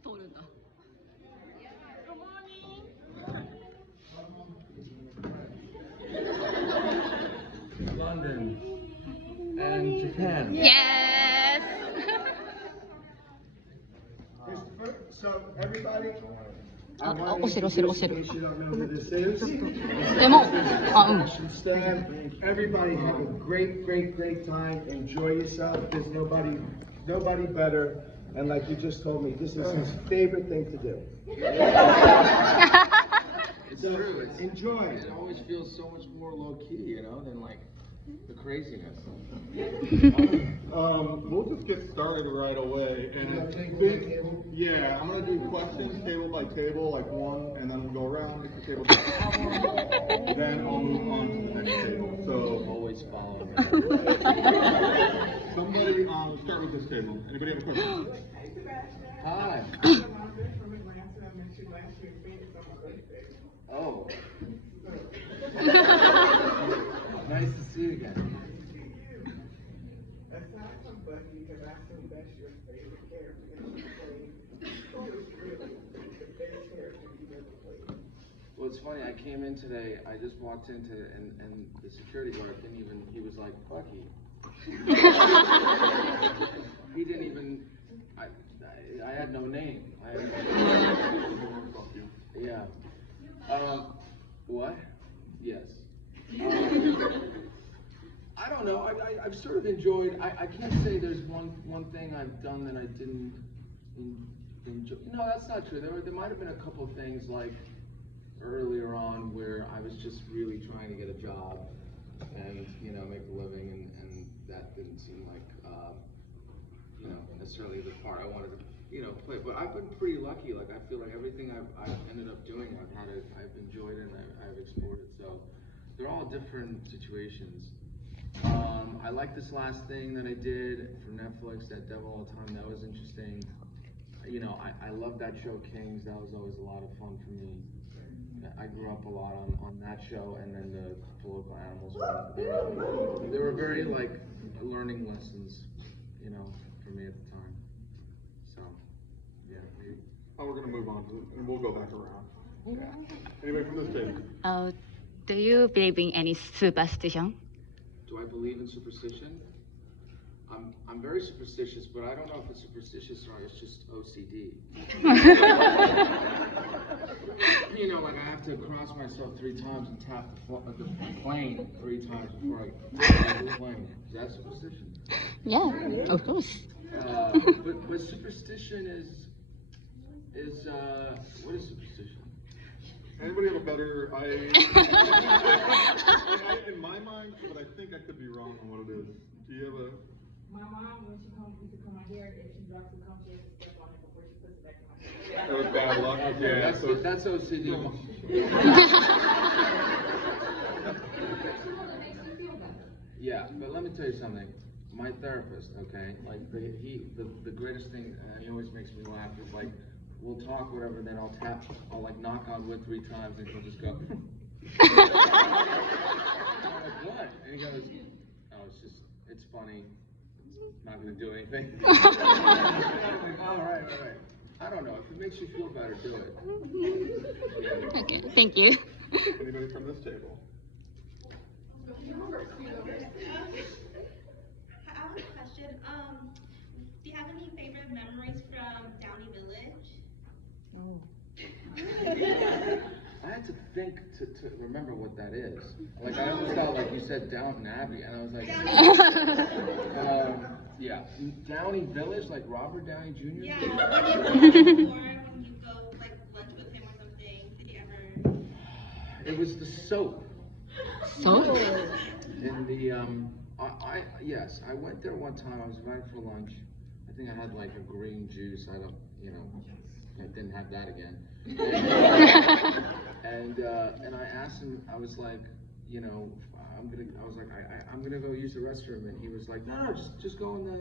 아직도 모른다. London and Japan. Yes. So everybody, I Oh, want to 오실. introduce, in case you don't know who this is. 데모. Stan, everybody have a great time. Enjoy yourself. There's nobody better. And like you just told me, this is his favorite thing to do. It's true. Enjoy. It always feels so much more low key, you know, than like the craziness. We'll just get started right away. And yeah, I'm gonna do questions table by table, like one, and then we'll go around, make the table one, then I'll move on to the next table. So Always follow me. somebody start with this table. Anybody have a question? Hi. Oh. Nice to see you again. Well, it's funny, I came in today, I just walked into, and the security guard didn't even, he was like, Bucky. He didn't even, I had no name. Yeah. What? Yes. I don't know. I've sort of enjoyed. I can't say there's one thing I've done that I didn't enjoy. No, that's not true. There might have been a couple of things like earlier on where I was just really trying to get a job and make a living, and that didn't seem like necessarily the part I wanted to play. But I've been pretty lucky. Like I feel like everything I've ended up doing, I've enjoyed it and I've explored it. So they're all different situations. I like this last thing that I did for Netflix, that Devil All the Time. That was interesting. I love that show, Kings. That was always a lot of fun for me. I grew up a lot on that show, and then the political animals one. They were very like learning lessons, for me at the time. So, yeah. Oh, we're gonna move on to it, and we'll go back around. Anybody from this table? Do you believe in any superstition? Do I believe in superstition? I'm very superstitious, but I don't know if it's superstitious or it's just OCD. Like I have to cross myself 3 times and tap the plane 3 times before I get the plane. Is that superstition? Yeah, of course. But superstition is what is superstition? Anybody have a better? In my mind, but I think I could be wrong on what it is. Do you have a? My mom, when she comes to comb my hair, if she drops the comb, she has to step on it before she puts it back in my hair. That was bad luck. Okay, that's OCD. Yeah, but let me tell you something. My therapist, okay, like the greatest thing, and he always makes me laugh, is like, we'll talk, whatever, then I'll like knock on wood 3 times, and he'll just go, I'm like, what? And he goes, oh, it's funny. It's not gonna do anything. I'm like, all right. I don't know, if it makes you feel better, do it. Yeah. Okay, thank you. Anybody from this table? I have a question. Do you have any favorite memories from Downey Village? Oh. I had to think to remember what that is. Like I almost felt like you said Downton Abbey, and I was like, yeah, Downey Village, like Robert Downey Jr. Yeah, when you go like lunch with him or something. Did you ever? It was the soap. So? In the yes, I went there one time. I was invited for lunch. I think I had like a green juice. I didn't have that again. And I asked him. I was like, I'm gonna go use the restroom, and he was like, no, just go in the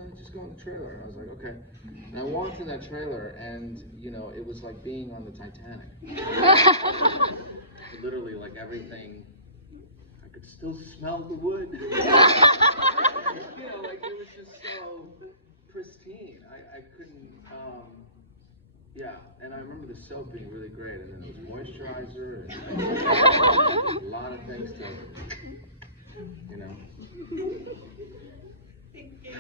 trailer. And I was like, okay. And I walked in that trailer, and it was like being on the Titanic. Literally, like everything. I could still smell the wood. Like it was just so pristine. I couldn't. Yeah, and I remember the soap being really great, and then it was moisturizer, and a lot of things to, you know. Thank you.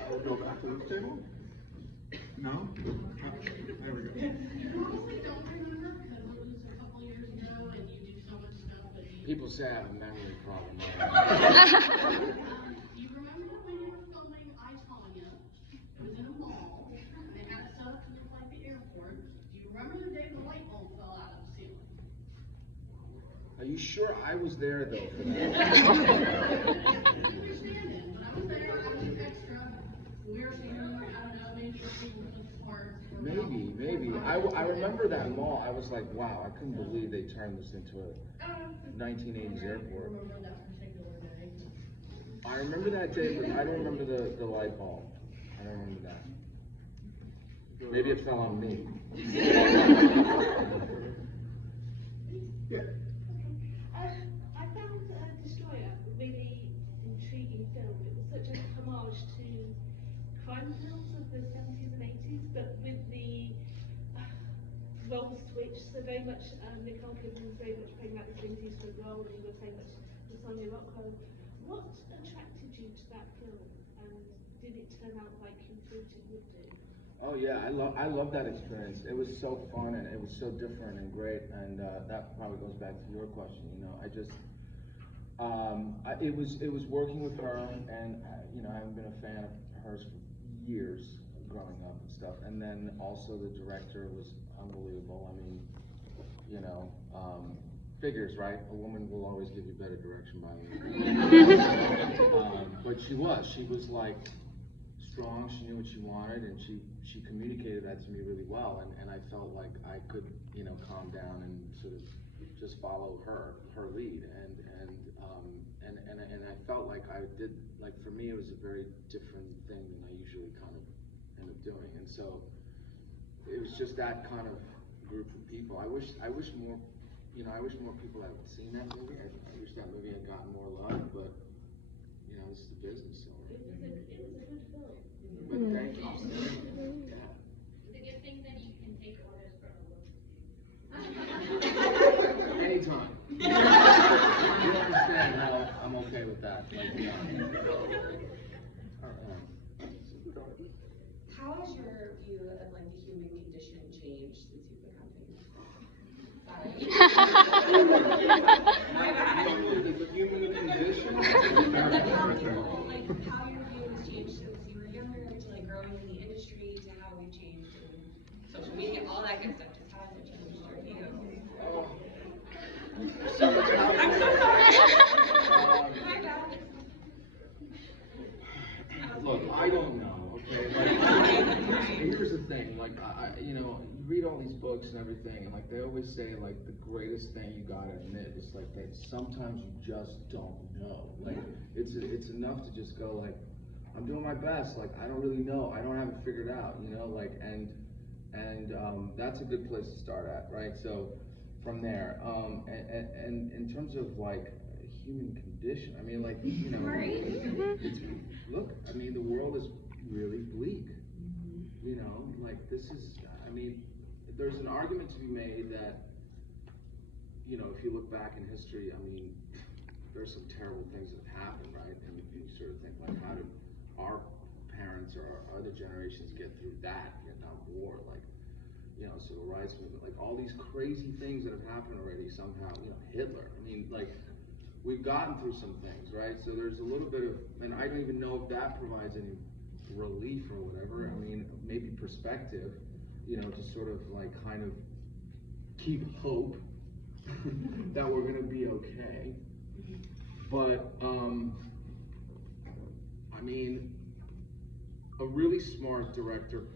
I will go back to this table. No? There we go. You honestly don't remember because it was a couple years ago and you do so much stuff that you. People say I have a memory problem. You remember when you were filming I, Tanya? It was in a mall and they had it set up to look like the airport. Do you remember the day the light bulb fell out of the ceiling? Are you sure I was there though for that? I understand it, but I was there, I was an extra. We were seeing, I don't know, maybe people took parts. Maybe. I remember that mall. I was like, wow, I couldn't believe they turned this into a 1980s airport. Remember that particular day? I remember that day, but I don't remember the light bulb. I don't remember that. Maybe it fell on me. Yeah. I found Destroyer a really intriguing film. It was such a homage to crime films of the 70s and 80s, but with the role switch. So very much Nicole Kidman was very much playing like the Clint Eastwood role, and you were playing much the Sonia Rocco. What attracted you to that film, and did it turn out like you thought it would do? Oh yeah, I love that experience. It was so fun and it was so different and great. And that probably goes back to your question. You know, I just it was working with her, and you know, I haven't been a fan of hers for years growing up and stuff. And then also the director was unbelievable. I mean, you know, figures, right? A woman will always give you better direction by the but she was like strong. She knew what she wanted, and she communicated that to me really well. And I felt like I could, you know, calm down and sort of just follow her lead. And I felt like I did, like, for me it was a very different thing than I usually kind of end up doing. And so it was just that kind of group of people. I wish more, you know, I wish more people had seen that movie. I wish that movie had gotten more love, but you know, this is the business, so. It was a good film. But thank you. Yeah. It's a good thing that you can take orders from a woman. Anytime. You understand how I'm okay with that. Like, How has your view of like the human condition changed since you've become famous? The human condition? Like how your view has changed since you were younger to like growing in the industry to how we've changed in social media, all that good stuff. Just how has it changed your view? I'm so sorry. My bad. Look, I don't know, okay? Like, here's the thing, like, you know, you read all these books and everything, and like, they always say, like, the greatest thing you gotta admit is like that sometimes you just don't know. Like, it's enough to just go like, I'm doing my best, like, I don't really know, I don't have it figured out, you know, like, and that's a good place to start at, right? So, from there, and in terms of like human condition, I mean, like, you know, look, I mean, the world is really bleak, you know, like, this is, I mean, there's an argument to be made that, you know, if you look back in history, I mean, there's some terrible things that have happened, right? And you sort of think, like, how did our parents or our other generations get through that Vietnam War, like, you know, civil rights movement, like all these crazy things that have happened already somehow, you know, Hitler, I mean, like, we've gotten through some things, right? So there's a little bit of, and I don't even know if that provides any relief or whatever. I mean, maybe perspective, you know, to sort of like kind of keep hope that we're gonna be okay. But, I mean, a really smart director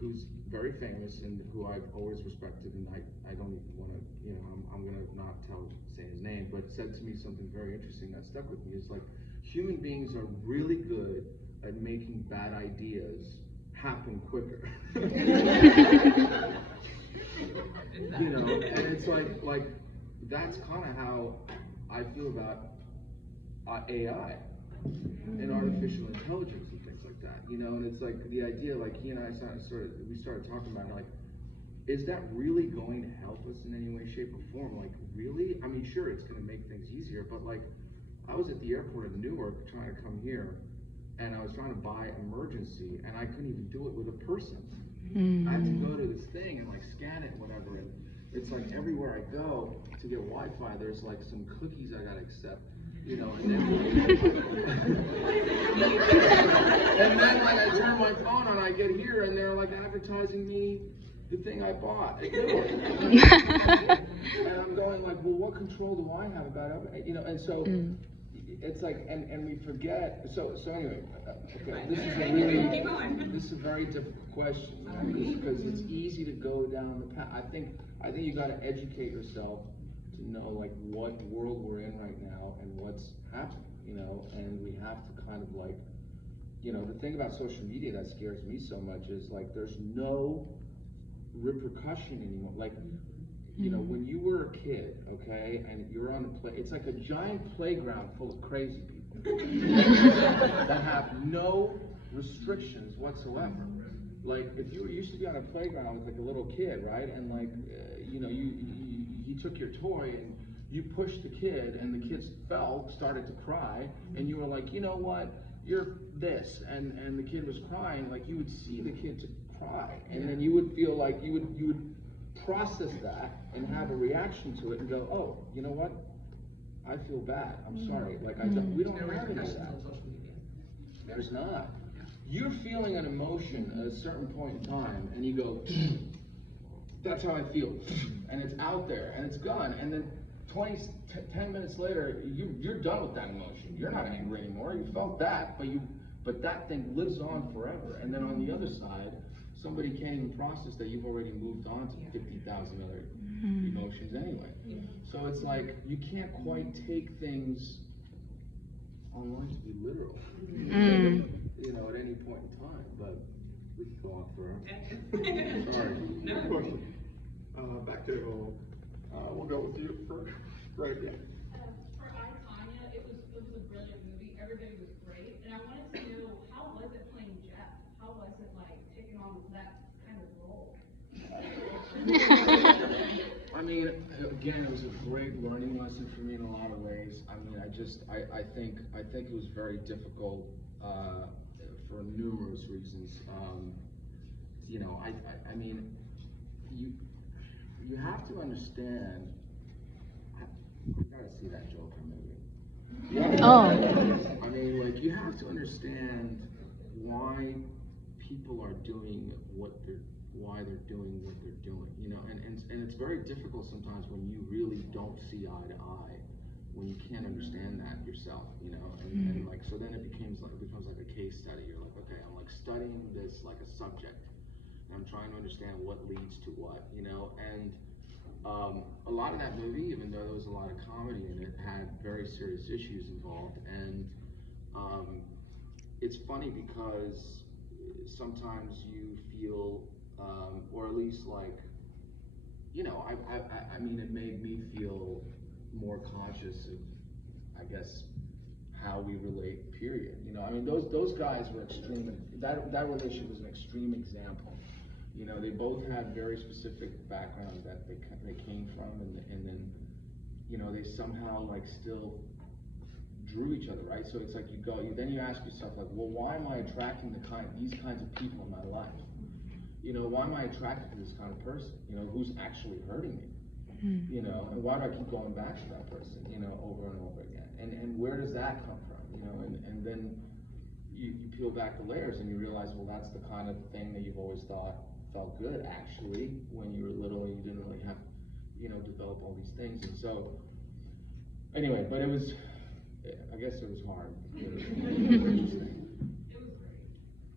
who's very famous and who I've always respected, and I don't even want to, you know, I'm going to not say his name, but said to me something very interesting that stuck with me. It's like, human beings are really good at making bad ideas happen quicker. You know, and it's like that's kind of how I feel about AI. in artificial intelligence and things like that, you know, and it's like the idea, like he and I started talking about it, like, is that really going to help us in any way, shape, or form? Like, really? I mean, sure, it's going to make things easier, but like, I was at the airport in Newark trying to come here, and I was trying to buy emergency, and I couldn't even do it with a person. I had to go to this thing and like scan it and whatever, and it's like everywhere I go to get Wi-Fi, there's like some cookies I gotta accept, you know, and then like I turn my phone on, I get here, and they're like advertising me the thing I bought at Newark. And I'm going like, well, what control do I have about it? You know, and so it's like, and we forget. So anyway, okay, this is a very difficult question, you know, because it's easy to go down the path. I think you got to educate yourself to know like what world we're in right now and what's happening, you know, and we have to kind of like, you know, the thing about social media that scares me so much is like there's no repercussion anymore. Like, you know, when you were a kid, okay, and you're on a it's like a giant playground full of crazy people that have no restrictions whatsoever. Like, if you used to be on a playground with like a little kid, right, and like, you know, he took your toy and you pushed the kid, and the kid started to cry, and you were like, you know what, you're this, and the kid was crying, like you would see the kid to cry, and then you would feel like you would process that and have a reaction to it and go, oh, you know what? I feel bad. I'm sorry. Like we don't have any of that. There's not. You're feeling an emotion at a certain point in time, and you go, that's how I feel, and it's out there and it's gone, and then 10 minutes later, you're done with that emotion. You're not angry anymore. You felt that, but that thing lives on forever. And then on the other side, somebody can't even process that you've already moved on to 50,000 other emotions anyway. So it's like you can't quite take things online to be literal, you know, at any point in time. But we could go on forever. Sorry. No question. Back to we'll go with you first. Right again. For I, Tanya, it was a brilliant movie. Everybody was great, and I wanted to know, how was it playing Jeff? How was it like taking on that kind of role? I mean, again, it was a great learning lesson for me in a lot of ways. I mean, I think it was very difficult for numerous reasons. You know, I mean, you have to understand. You gotta see that Joker movie. Yeah. Oh. I mean, like, you have to understand why people are doing why they're doing what they're doing, you know, and it's very difficult sometimes when you really don't see eye to eye, when you can't understand that yourself, you know, and like, so then it becomes like a case study. You're like, okay, I'm like studying this like a subject, and I'm trying to understand what leads to what, you know, and a lot of that movie, even though there was a lot of comedy in it, had very serious issues involved, and it's funny because sometimes you feel, or at least like, you know, I mean, it made me feel more conscious of, I guess, how we relate, period. You know, I mean, those guys were extreme. That relationship was an extreme example. You know, they both had very specific backgrounds that they came from, and then, you know, they somehow like still drew each other, right? So it's like then you ask yourself like, well, why am I attracting these kinds of people in my life? You know, why am I attracted to this kind of person? You know, who's actually hurting me? You know, and why do I keep going back to that person? You know, over and over again. And where does that come from? You know, and then you peel back the layers and you realize, well, that's the kind of thing that you've always thought felt good actually when you were little and you didn't really have, you know, develop all these things. And so anyway, but it was, I guess it was hard. It was interesting. It was great.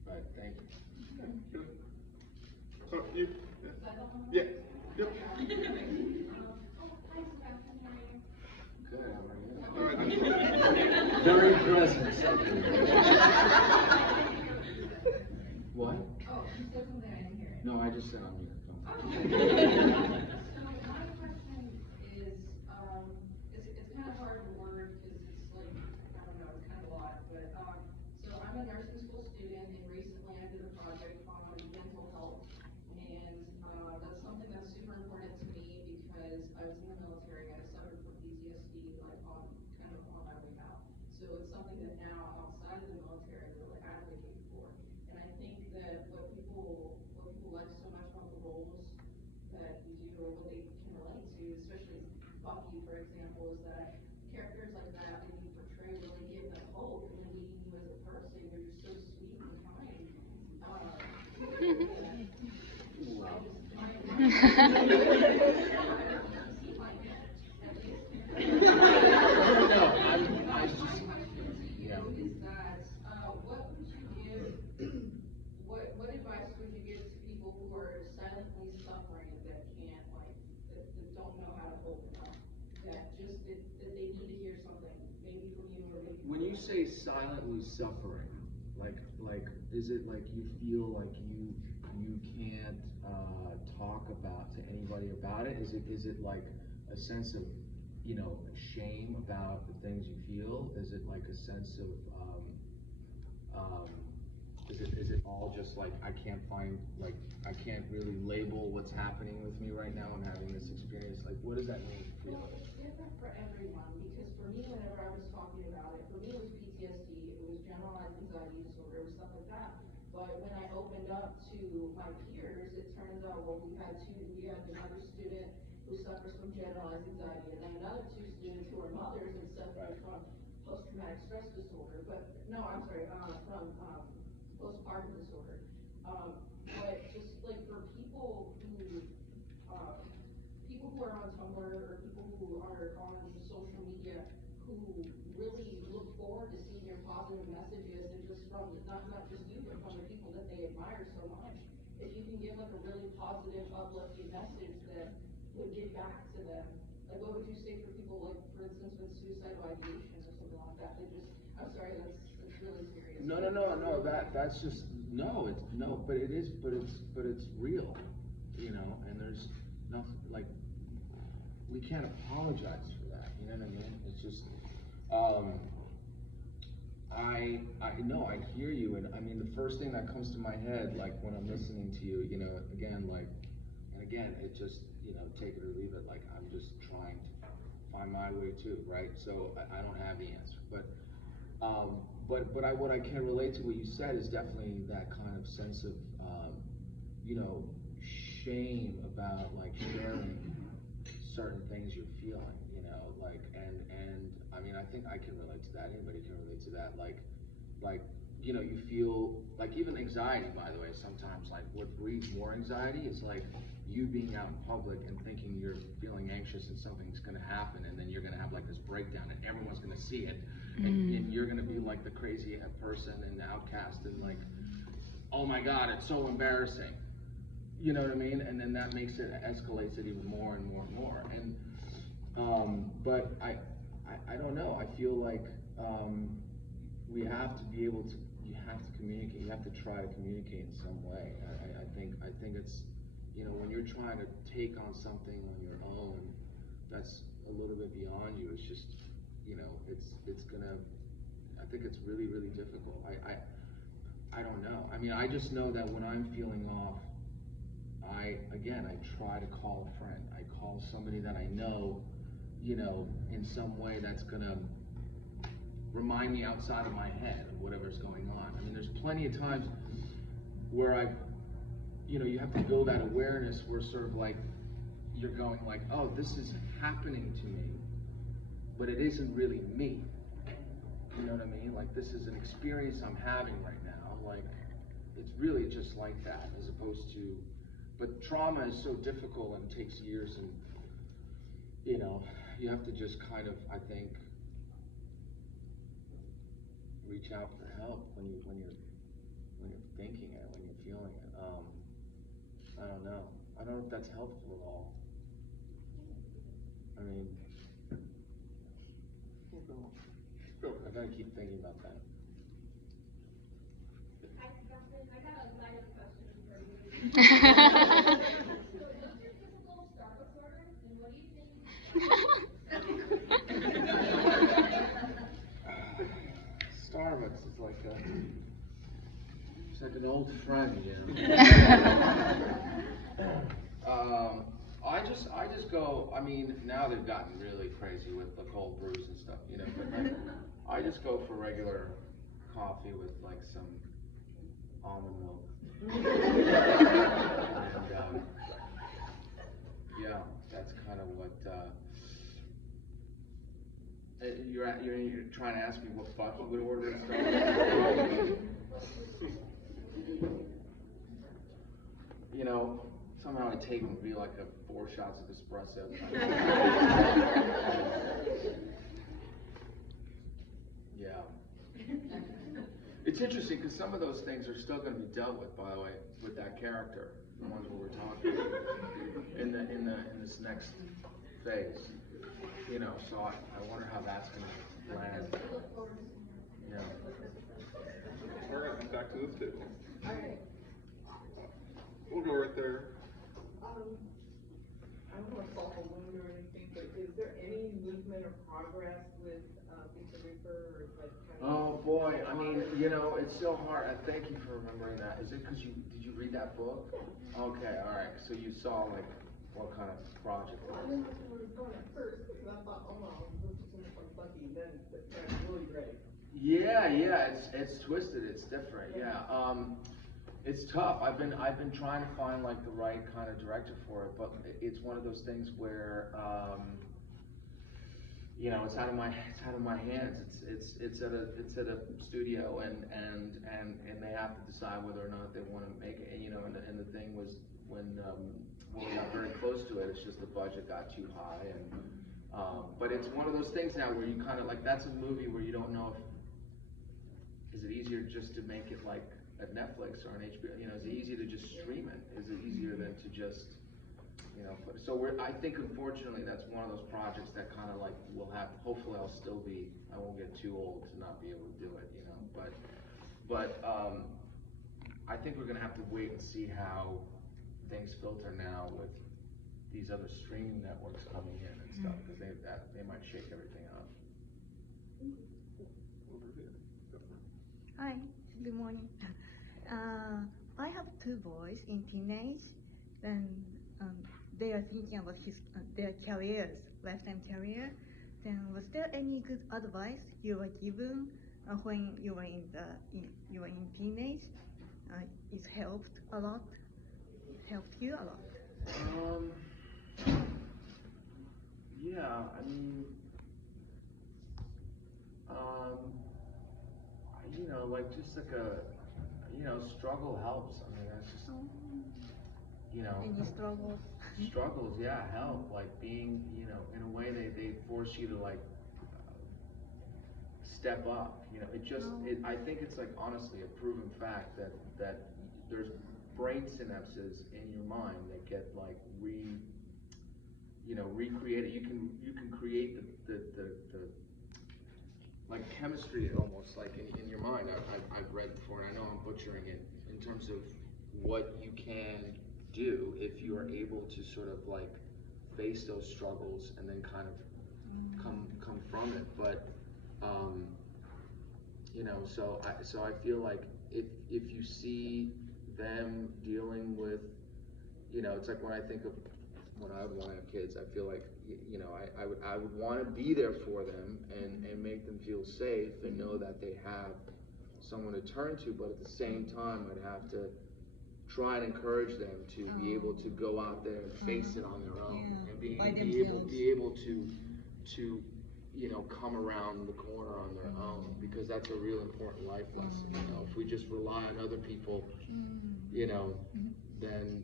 Right, thank you. So you, yeah, yep. Hi, Sebastian, how are you? Good, how are you? All right, Very impressive. What? Oh, you said something I didn't hear it. No, I just said I'm here. So my question is, it's kind of hard to word because it's like, I don't know, it's kind of a lot, but example is that characters like that you portray really give them hope, and meeting you as a person, you're just so sweet and kind. What advice would you give to people who are silently suffering that can't that don't know how to hold it up, that they need to hear something, maybe from you or maybe. When you say silently suffering, is it like you feel like you can't talk to anybody about it? Is it like a sense of shame about the things you feel? Is it like a sense of is it all just like I can't really label what's happening with me right now? I'm having this experience. Like, what does that mean? Well, it's different for everyone, because for me, whenever I was talking about it, for me it was PTSD, it was generalized anxiety disorder, it was stuff like that. But when I opened up to my peers, it turns out, well, we had another student who suffers from generalized anxiety, and then another two students who are mothers and suffer from post-traumatic stress disorder. But no, I'm sorry, from postpartum disorder. But just like for people who are on Tumblr, or people who are on social media, who really look forward to seeing your positive messages, and just from not just you, but from the people that they admire so much. If you can give like a really positive, uplifting message that would give back to them, like what would you say for people, like for instance with suicidal ideation or something like that? I'm sorry, that's really serious. No. That's just but it's real, and there's nothing like we can't apologize for that. You know what I mean? It's just I hear you, and I mean the first thing that comes to my head, like when I'm listening to you, again, it just take it or leave it. Like I'm just trying to find my way too, right? So I don't have the answer, but what I can relate to what you said is definitely that kind of sense of shame about like sharing certain things you're feeling, and I mean I think I can relate to that. Anybody can relate to that. Like you feel like even anxiety, by the way, sometimes like what breeds more anxiety is like you being out in public and thinking you're feeling anxious and something's going to happen, and then you're going to have like this breakdown and everyone's going to see it, and you're going to be like the crazy person and outcast and like, oh my God, it's so embarrassing. You know what I mean? And then that escalates it even more and more and more. And but I don't know. I feel like we have to be able to. You have to communicate. You have to try to communicate in some way. I think it's when you're trying to take on something on your own, that's a little bit beyond you. It's just it's gonna. I think it's really difficult. I don't know. I mean, I just know that when I'm feeling off, I try to call a friend. I call somebody that I know, in some way that's gonna remind me outside of my head of whatever's going on. I mean, there's plenty of times where you have to build that awareness where sort of like you're going like, oh, this is happening to me, but it isn't really me. You know what I mean? Like this is an experience I'm having right now. Like it's really just like that, as opposed to. But trauma is so difficult and takes years, and you have to just kind of, I think, reach out for help when you're thinking it, when you're feeling it. I don't know. I don't know if that's helpful at all. I mean, I gotta keep thinking about that. Hi, Sebastian. I got a lighter question for you. So what's your typical Starbucks order, and what do you think? Starbucks is like it's like an old friend, I just go. I mean, now they've gotten really crazy with the cold brews and stuff, But like, I just go for regular coffee with like some almond milk. And, yeah, that's kind of what. you're trying to ask me what fuck you would order at Starbucks. You know, somehow I take would be like 4 shots of espresso. Yeah. It's interesting because some of those things are still going to be dealt with, by the way, with that character, the ones where we're talking in this next phase. You know, so I wonder how that's going to land. Yeah. All right, back to this table. We'll go right there. I don't want to solve a wound or anything, but is there any movement or progress with Lisa Reaper or like? Oh boy, I mean, you know, it's so hard. Thank you for remembering that. Is it because did you read that book? Okay, all right. So you saw like what kind of project? Well, I didn't know where it was going at first because I thought, oh no, this is too much like Bucky. Then that's really great. Yeah, it's twisted. It's different. Yeah. It's tough. I've been trying to find like the right kind of director for it, but it's one of those things where you know, it's out of my hands. It's at a studio and they have to decide whether or not they want to make it. And, you know, and the thing was when we got very close to it, it's just the budget got too high but it's one of those things now where you kind of like, that's a movie where you don't know if is it easier just to make it like at Netflix or on HBO, you know, is it easier to just stream it? Is it easier than to just, you know, so I think unfortunately that's one of those projects that kind of like will have, hopefully I won't get too old to not be able to do it, you know, but I think we're gonna have to wait and see how things filter now with these other streaming networks coming in and stuff, because they might shake everything up. Hi, good morning. I have 2 boys in teenage, and they are thinking about their careers, lifetime career. Then, was there any good advice you were given when you were in teenage? It helped a lot. It helped you a lot. Yeah, I mean, you know, like just like you know, struggle helps. I mean, that's just, you know. Any struggles? Struggles, yeah, help. Like being, you know, in a way they force you to like step up. You know, I think it's like honestly a proven fact that there's brain synapses in your mind that get like recreated. You can create the like chemistry almost like in your mind. I've read before, and I know I'm butchering it in terms of what you can do if you are able to sort of like face those struggles and then kind of come from it. But you know, so I feel like if you see them dealing with, you know, it's like when I think of when I would want to have kids, I feel like, you know, I would want to be there for them and make them feel safe and know that they have someone to turn to, but at the same time I'd have to try and encourage them to be able to go out there and face it on their own, and be able to you know, come around the corner on their own, because that's a real important life lesson. You know, if we just rely on other people, you know, then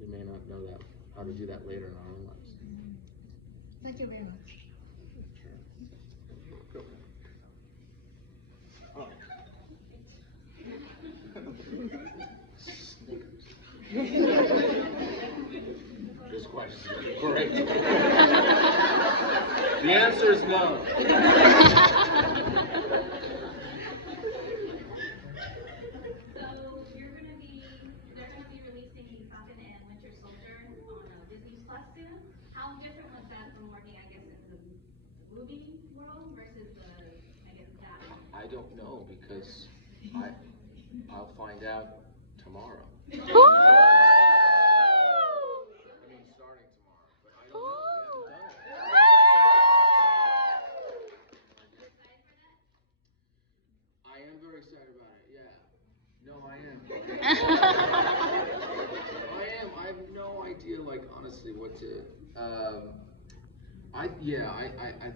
we may not know how to do that later in our own lives. Thank you very much. This question is great. The answer is no. So they're gonna be releasing the Falcon and Winter Soldier on Disney Plus soon. How different was that from working, I guess, in the movie world versus that? I don't know, because I'll find out tomorrow. I mean, starting tomorrow, but I don't know. We haven't done it. I am very excited about it. Yeah. No, I am. I have no idea, like, honestly, what to. I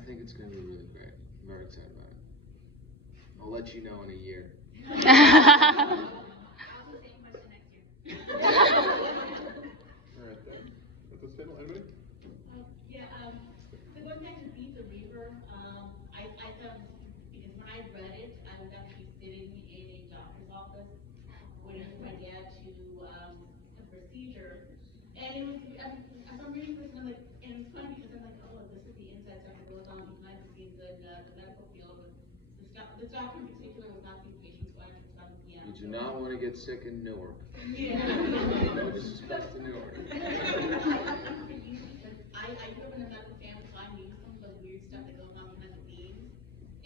think it's going to be really great. very excited about it. I'll let you know in a year. I'll do the same question next year. All right, then. At this table, anybody? So going back to Beat the Reaper, I thought, because when I read it, I was actually sitting in a doctor's office waiting for my dad to have a procedure. And it was, as I'm reading this, and I'm like, and it's funny because I'm like, oh, this is the inside stuff that goes on behind the scenes in the medical field. This doctor in particular was not seeing patients who actually was on the piano. You do not want to get sick in Newark. Yeah. No disrespect to Newark. I grew up in a medical family, so I knew some of the weird stuff that goes on behind the scenes.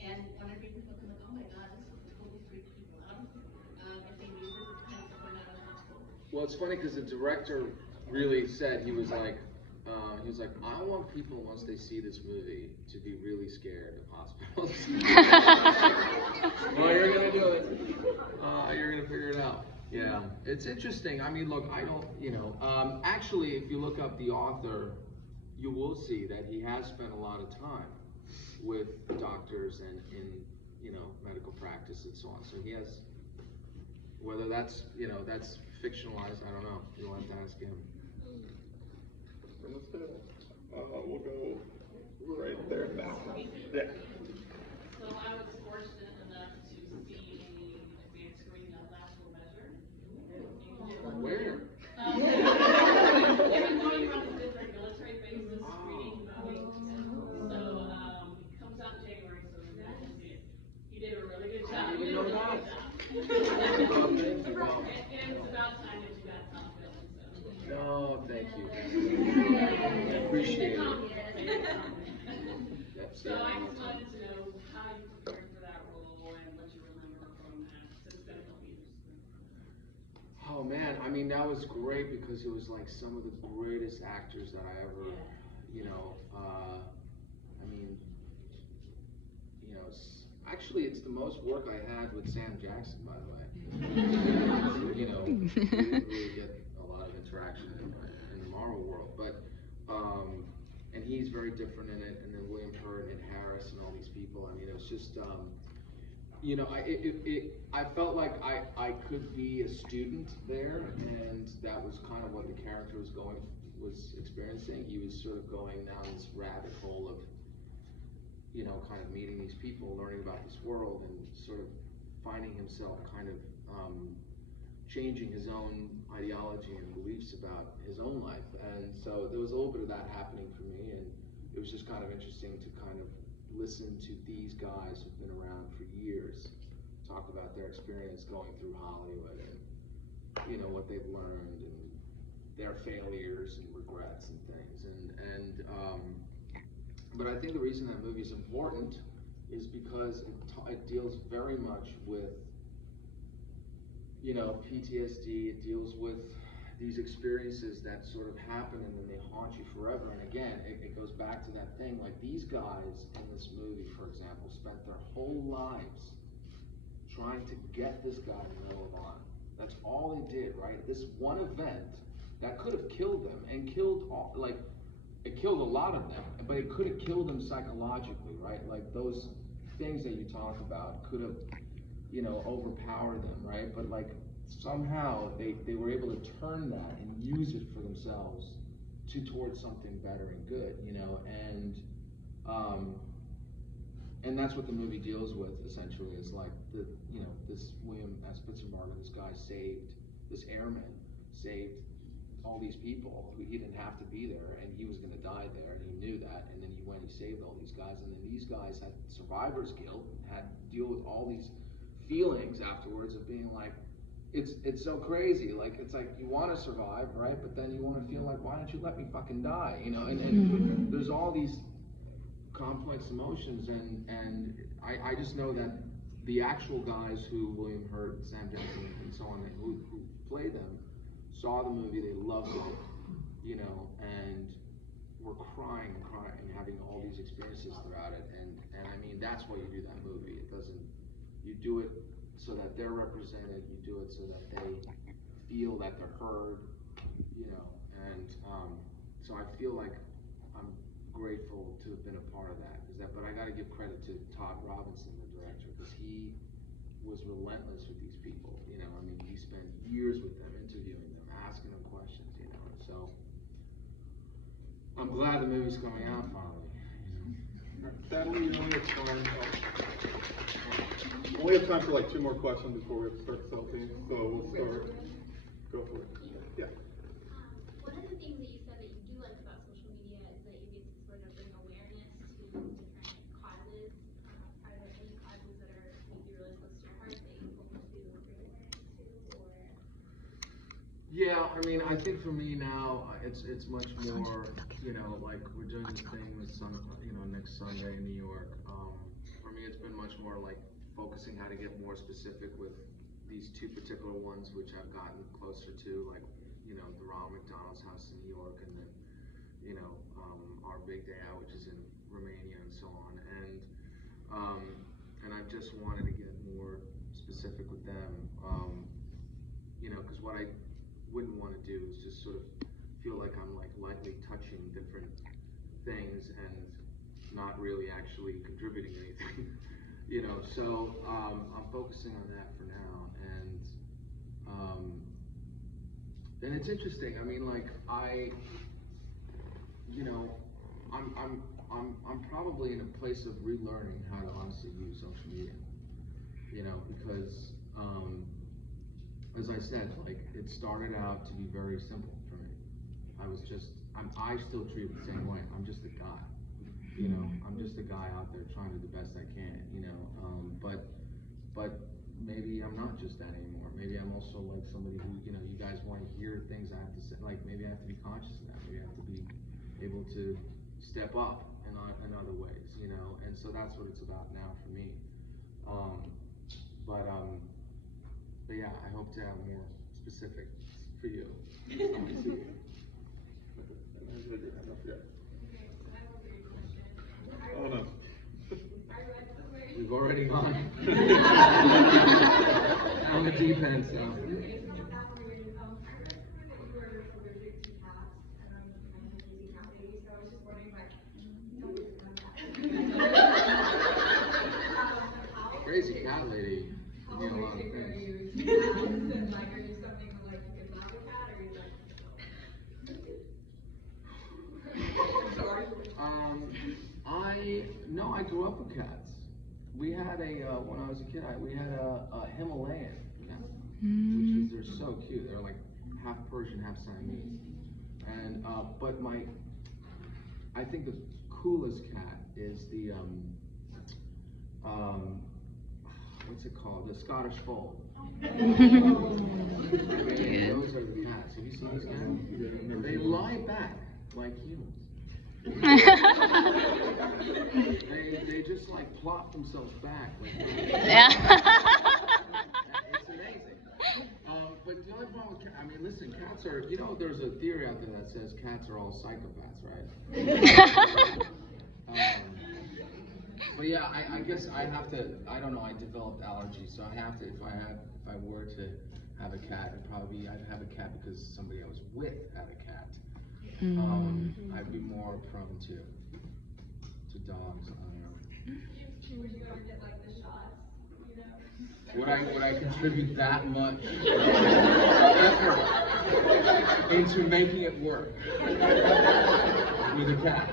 And when I read the book, I'm like, oh my god, this would totally freak people out. If they knew this kind of stuff going on in hospitals. Well, it's funny because the director really said, he was like, I want people, once they see this movie, to be really scared of hospitals. Well, you're gonna do it. You're gonna figure it out. Yeah, it's interesting. I mean, look, I don't, actually, if you look up the author, you will see that he has spent a lot of time with doctors and in, medical practice and so on. So he has, whether that's, that's fictionalized, I don't know. You'll have to ask him. From this table. We'll go right there back. Yeah. So I was fortunate enough to see a big screen of Last Full Measure. Where? They're going around the different military bases screening movies. So it comes out in January, so we're going to see it. You did a really good job. You did a really good job. And it's about time that you got some film. So. No, thank you. I appreciate it. So I just wanted to know how you prepared for that role and what you remember from that. So it's been a couple years. Oh man, I mean, that was great because it was like some of the greatest actors that I ever, actually it's the most work I had with Sam Jackson, by the way. We didn't really get a lot of interaction in the Marvel world, but, and he's very different in it, and then William Hurt and Harris and all these people. I mean, it was just, I felt like I could be a student there, and that was kind of what the character was experiencing. He was sort of going down this rabbit hole of, kind of meeting these people, learning about this world, and sort of finding himself kind of changing his own ideology and beliefs about his own life. And so there was a little bit of that happening for me, and it was just kind of interesting to kind of listen to these guys who've been around for years talk about their experience going through Hollywood and what they've learned and their failures and regrets and things. But I think the reason that movie is important is because it deals very much with PTSD. It deals with these experiences that sort of happen and then they haunt you forever. And again, it goes back to that thing, like these guys in this movie, for example, spent their whole lives trying to get this guy to know Iran. That's all they did, right? This one event that could have killed them and killed all, it killed a lot of them, but it could have killed them psychologically, right? Like those things that you talk about could have, overpowered them, right? But somehow they were able to turn that and use it for themselves towards something better and good, and that's what the movie deals with essentially. Is like this William Spitzer Margaret, this guy this airman saved all these people who he didn't have to be there, and he was going to die there, and he knew that, and then he went and saved all these guys, and then these guys had survivor's guilt, had to deal with all these feelings afterwards of being like, it's so crazy, it's like you want to survive, right, but then you want to feel like, why don't you let me fucking die, and there's all these complex emotions, and I just know that the actual guys who William Hurt, Sam Jackson, and so on, who played them, saw the movie, they loved it, and were crying and having all these experiences throughout it, and I mean, that's why you do that movie. You do it so that they're represented, you do it so that they feel that they're heard, and so I feel like I'm grateful to have been a part of that. But I got to give credit to Todd Robinson, the director, because he was relentless with these people. You know, I mean, he spent years with them, interviewing them, asking them questions. You know, and so I'm glad the movie's coming out finally. Sadly, we only have time for like 2 more questions before we have to start selling. So we'll start. Go for it. Yeah. One of the things that you said that you do like about social media is that you get to sort of bring awareness to different causes. Are there any causes that are maybe really close to your heart that you hope to bring awareness to, or? Yeah, I mean, I think for me now, it's much more, you know, like we're doing this thing with next Sunday in New York. For me, it's been much more like focusing how to get more specific with these 2 particular ones, which I've gotten closer to, like, you know, the Ronald McDonald's house in New York, and then, you know, our big day out, which is in Romania, and so on. And I just wanted to get more specific with them, you know, because what I wouldn't want to do is just sort of feel like I'm like lightly touching different things and not really actually contributing anything, you know. So I'm focusing on that for now, and it's interesting. I mean, like you know, I'm probably in a place of relearning how to honestly use social media, you know, because as I said, like, it started out to be very simple for me. I still treat it the same way. I'm just a guy, you know. I'm just a guy out there trying to do the best I can, you know. But maybe I'm not just that anymore. Maybe I'm also like somebody who, you know, you guys want to hear things I have to say. Like, maybe I have to be conscious of that. Maybe I have to be able to step up in other ways, you know. And so that's what it's about now for me. But yeah, I hope to have more specifics for you. Oh no. We've already gone. I'm a deep end, so. Crazy cat lady. You know, a lot of things. I grew up with cats. We had when I was a kid, we had a Himalayan cat, which they're so cute. They're like half Persian, half Siamese. And, but I think the coolest cat is the, what's it called? The Scottish Fold. Those are the cats. Have you seen these cats? They lie back like humans. they just like plop themselves back. Like, Yeah. It's amazing. But the only problem with cats, I mean, listen, cats are, you know, there's a theory out there that says cats are all psychopaths, right? But yeah, I guess I have to, I don't know, I developed allergies, so I have to, if I were to have a cat, I'd have a cat because somebody I was with had a cat. I'd be more prone to dogs. I don't know. Would you ever get like the shots? You know? Would I contribute that much effort into making it work with a cat?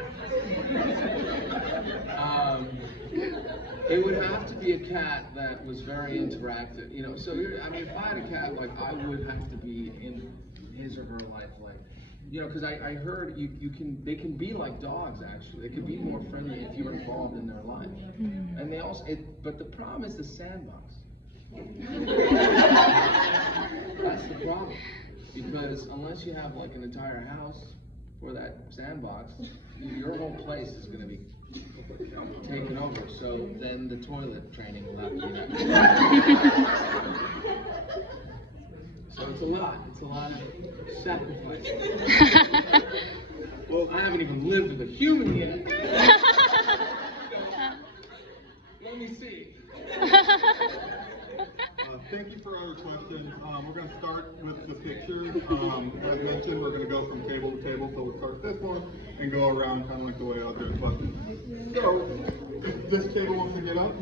It would have to be a cat that was very interactive, you know. So I mean, if I had a cat, like, I would have to be in his or her life, like, you know, because I heard they can be like dogs, actually. They could be more friendly if you're involved in their life. And they also, but the problem is the sandbox. That's the problem. Because unless you have like an entire house for that sandbox, your whole place is going to be taken over. So then the toilet training will have to be that. So it's a lot of sacrifice. Well, I haven't even lived with a human yet. Let me see. thank you for all your questions. We're going to start with the pictures. As mentioned, we're going to go from table to table, so we'll start this one and go around kind of like the way others. But so, if this table wants to get up.